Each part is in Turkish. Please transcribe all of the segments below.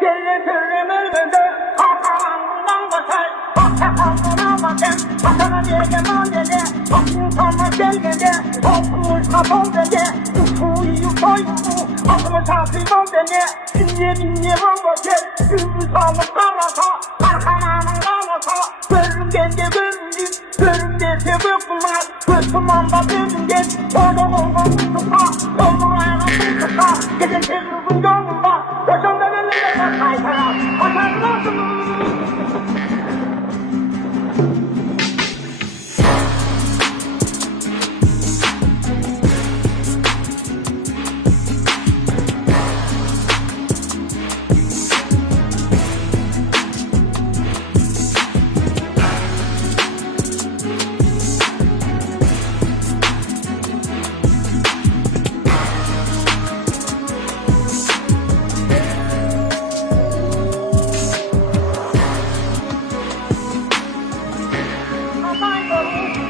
Gelle körümür öldü Hakan'dan bakar Hakan'dan bakar Hakan'a diye mandele Hakkın sana gelmedi Okumuş kapol dedi Ufuyu koydu Adımı çarpıyım beni Dinle bakar Ümrü sağlık karata Hakan'dan bakar Görürüm kendi görürüm Görürüm dese bıkmaz Bıkmam da gözümden Orada tutar Onun ayağını tutar Gece çeviririm yolunda Yaşamdan önünde kaytarak Başarılasın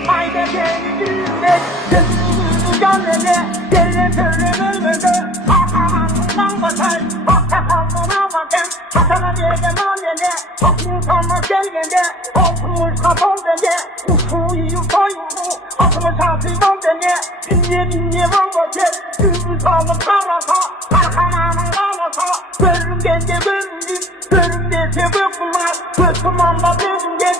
Haydi beni dinle, gözünü gönlüne, gelle körümür öldü. Hakan'dan bakar, Hakan'dan bakar, Hakan'a diye mandele, Hakkın sana gelmedi, okumuş kapol dedi, ufuyu koydu, adımı çarpıyım beni, dinle bakar, ümrü sağlık karata, Hakan'dan bakar, görürüm kendi görürüm, görürüm dese bıkmaz, bıkmam da gözümden,